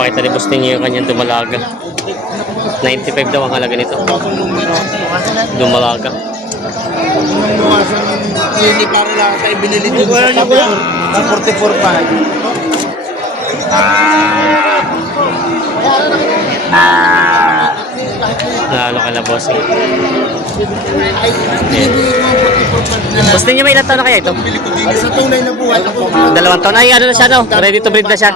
Pakita ni boss ninyo yung kanyang dumalaga. 95 daw ang halaga nito. Dumalaga. Hindi para lang tayo binili dun sa 44 pa. Nalo ka na, boss. Boss ninyo, may ilang taon na kaya ito? Sa tunay na buhay ako. 2 taon. Ay, ano na siya, no? Ready to breed na siya.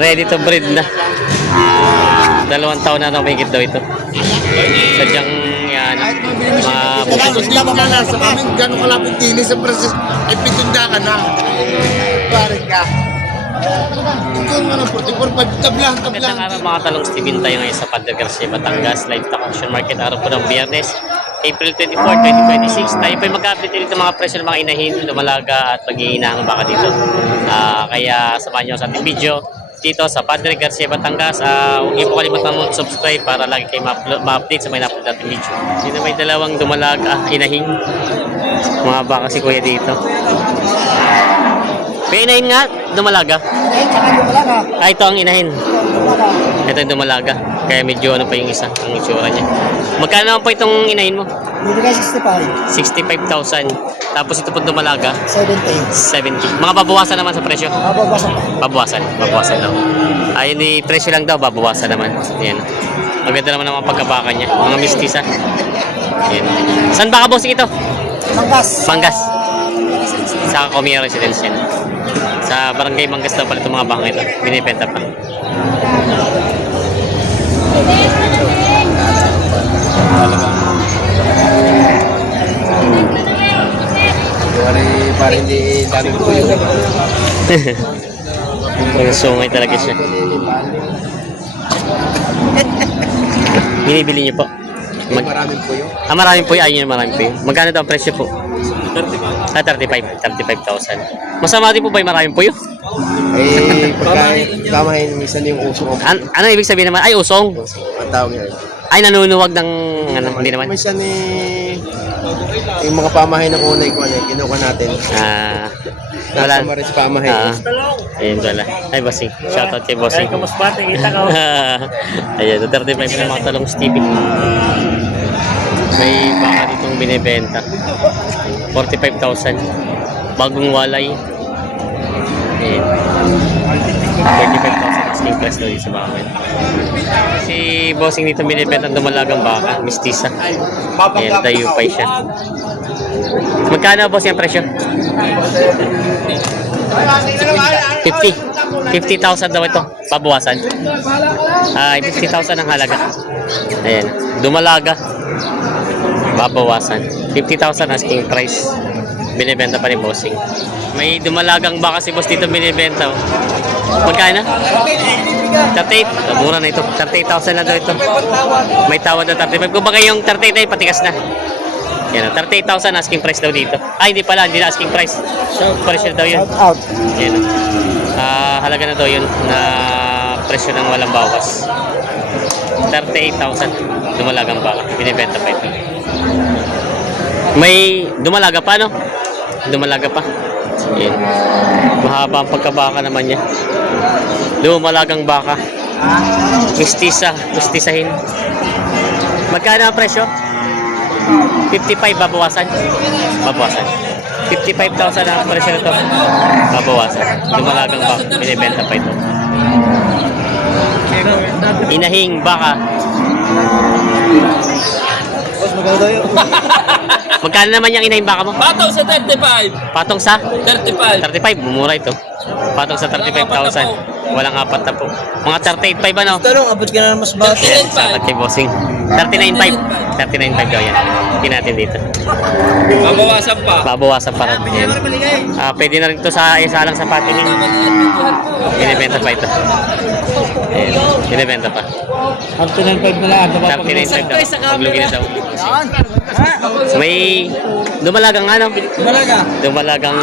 Ready to breed na. 2 taon na higit daw ito. Sadyang yan, Tapos lang naman nasa amin, gano'ng kalapit din sa process, ay pitunda ka na. Pare ka. Ikaw nga ng 44, tablang. Magandang araw mga talong Steven, tayo ngayon sa Padre Garcia, Batangas, live stock auction market, araw po ng Biyernes, April 24, 2026. Tayo po ay mag-update dito mga presyo ng mga inahin, lumalaga at pag-iinahang baka dito. Kaya samahan nyo sa ating video dito sa Padre Garcia, Batangas. Huwag niyo po kalimutan mo subscribe para lagi kayo ma-update sa mga na-upload natin video. Dito may dalawang dumalaga, inahin, mga baka si kuya dito. May inahin nga, dumalaga. Ito ang inahin. Ito yung dumalaga. Kaya medyo ano pa yung isa, ang itsura niya. Magkano naman po itong inahin mo? Bibigay 65. 65,000. Tapos ito po dumalaga? 70. 70. Mga babawasan naman sa presyo? Babawasan pa. Babawasan daw. Hindi presyo lang daw, babawasan naman. Yan. Maganda naman ang mga pagkabaka niya. Mga mistisa. Yan. Saan baka bossing ito? Mangas. Sa Comia Residence yan. Sa Barangay Mangas daw pala itong mga baka ito. Binibenta pa. Para hindi dami ko yung Sungay talaga siya. Binibili niyo po? maraming po yun. Maraming po yun. Ayun yung maraming po yun. Magkano daw ang presyo po? 35,000. Masama din po ba yung maraming po yun? Pagkain, tamahin, minsan yung usong ang Ano ibig sabihin naman? Ay, usong. tawag yan. Ay, nanunuwag ng ano, hindi naman. Minsan yung mga pamahay ng unay ko, kinuha natin. Wala. Nasa maris pamahay. Ayun wala. Ay, bossing. Shoutout kay bossing. Ay, kamusta? Kita ko. Ayun, 35 na mga talong Stevie. May baka ditong binibenta. 45,000. Bagong walay. Ayun. 35,000 asking price daw sa baka. Si bossing dito binibenta ng dumalagang baka. Mistisa. Ayun, dayupay siya. Magkano boss yung presyo? 50,000 daw ito. Pabawasan. 50,000 ang halaga. Ayan. Dumalaga. Babawasan. 50,000 asking price. Binibenta pa ni bossing. May dumalagang baka si boss dito binibenta. Magkano? 38. Mura na ito. 38,000 na daw ito. May tawad na 35. Kung bagay yung 38 ay patikas na. Yan, 38,000 asking price daw dito. Ay, hindi pala. Hindi na asking price. Presyo daw yun. Out. Yan. Halaga na daw yun na presyo ng walang bawas. 38,000. Dumalagang baka. Binibenta pa ito. May dumalaga pa, no? Dumalaga pa. Yan. Mahaba ang pagkabaka naman niya. Dumalagang baka. Mistisahin. Magkano ang presyo? 55 babawasan. 55,000 ang presyo nito. Babawasan. Dumalagang baka. Binibenta pa ito. Inahing baka. Magkano naman yung inahing baka mo? Patong sa 35. Patong sa? 35. 35. Bumura ito. Patong sa 35,000. Walang apat na po. Mga 38.5 ano? Tanong, abot ka na mas bata. Yes, sa kay bossing. 39.5. 39.5 daw yan. Hindi natin dito. Mabawasan pa. Babawasan pa rin. Yan. Pwede na rin ito sa isa lang sa patingin. Binibenta pa ito. Ayan. Binibenta pa. 39.5 na lang. 39.5 daw. Maglugi na daw. May dumalagang ano? Dumalagang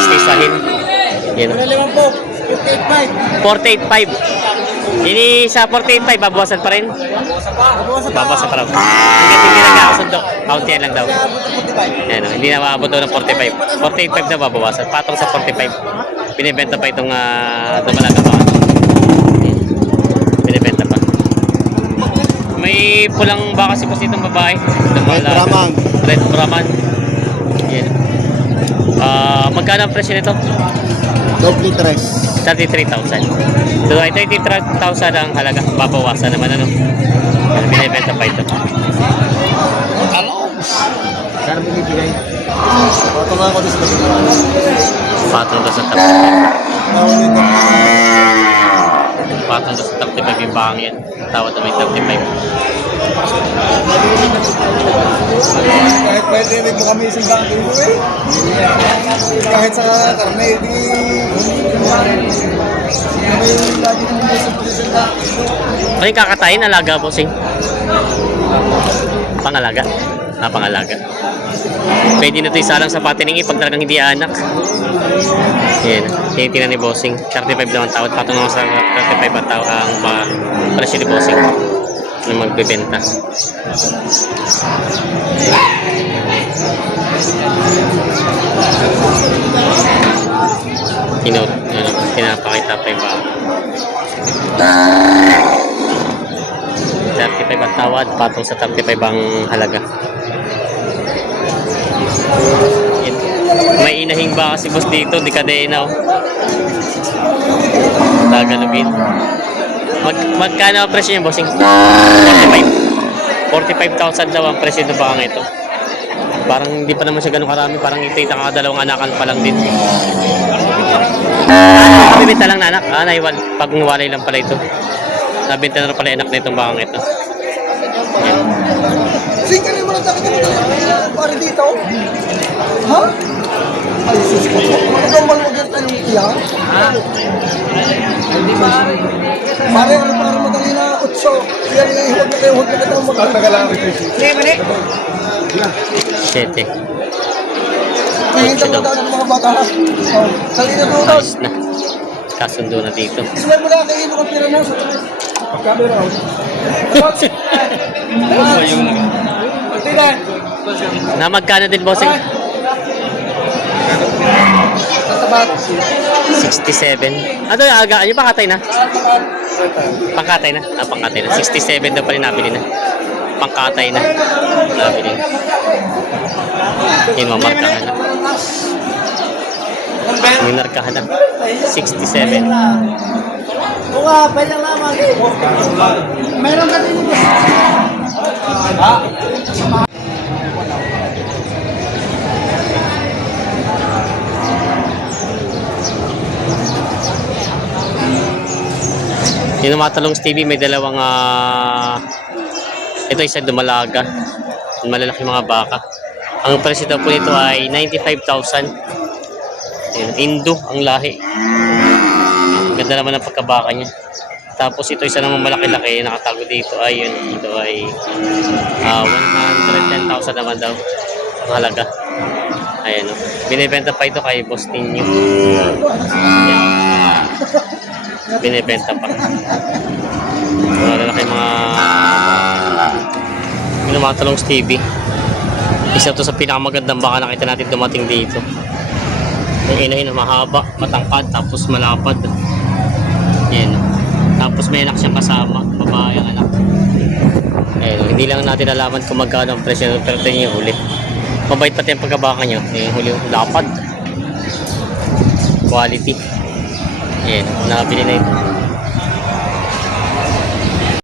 mistisahin. Yan. 48.5. Ini sa 48.5 babawasan pa rin? Babawasan pa rin. Hindi lang nakasundo. Kaunti lang daw. Yan, hindi na maabot daw ng 45. 48.5 na babawasan. Patong sa 45. Binibenta pa itong dumalaga pa. Ayan. Binibenta pa. May pulang baka si boss ditong babae. Red Brahman. Red Brahman. Ayan. Magkano ang presyo nito? Doble tres. 33,000. So ay 33,000 ang halaga. Babawasan naman ano. Binibenta pa ito. Kano binibigay? Ito nga ako sa Patong doon sa top 35. Patong doon sa top 35 yung bakang yan. Tawad na may top 35. Kahit pwede rin mo kami isang bangko eh. Kahit sa karne, di... Ano yung kakatayin? Alaga, bossing? Pangalaga? Pangalaga. Pwede na ito isalang sa patiningi pag talagang hindi anak. Yan. Tinitingnan ni bossing. 35 naman tawad. Patong naman sa 35 ang tawad ang presyo ni bossing na magbebenta. Pinapakita pa yung baka. 35 ang tawad, patong sa 35 ang halaga. May inahing baka si boss dito, di kadena oh. Tagalogin. Magkano ang presyo niya, bossing? 45,000 daw ang presyo ng bakang ito. Parang hindi pa naman siya ganun karami. Parang ito yung nakakadalawang anakan pa lang din. Bibenta lang na anak. Naiwan. Pag walay lang pala ito. Nabenta na pala anak na itong bakang ito. Yan. Singkarin mo lang sa akin para dito. Ha? Ay, sus ko. Magagawa mo ganyan tayong iyan? Pare, ano para madali na 8. Yan, huwag na kayo magkakatawa. Hindi, 7. Kahit ang daw. ng mga bata. Salina doon. Ayos na. Kasundo na dito. Ismay mo na kayo ng pira mo. Pagkamera ako. Na magkano din, bossing? Tatabat. 67. Ano yung aga? Ano yung pangkatay na? Pangkatay na? Pangkatay na. 67 daw pa rin nabili na. Pangkatay na. Nabili na. Yun, mamarkahan na. Minarkahan na. 67. Oo nga, pwede lang naman. Meron ka din yung Yung Matalongs TV may dalawang ito isa dumalaga. Malalaki mga baka. Ang presyo daw po nito ay 95,000. Indo ang lahi. Ganda naman ang pagkabaka niya. Tapos ito isa namang malaki-laki nakatago dito ay yun. Ito ay 110,000 naman daw ang halaga. Ayan o. Binibenta pa ito kay Boss Ninyo. Ayan. Binibenta pa. Malalaki mga Matalongs TV. Isa to sa pinakamagandang baka nakita natin dumating dito. Yung inahin na mahaba, matangkad, tapos malapad. Yan. Tapos may anak siyang kasama, babae ang anak. Ayun, hindi lang natin alaman kung magkano ang presyo, pero ito yung huli. Mabait pati ang pagkabaka nyo. Yung huli, lapad. Quality. Yan, nakabili na ito.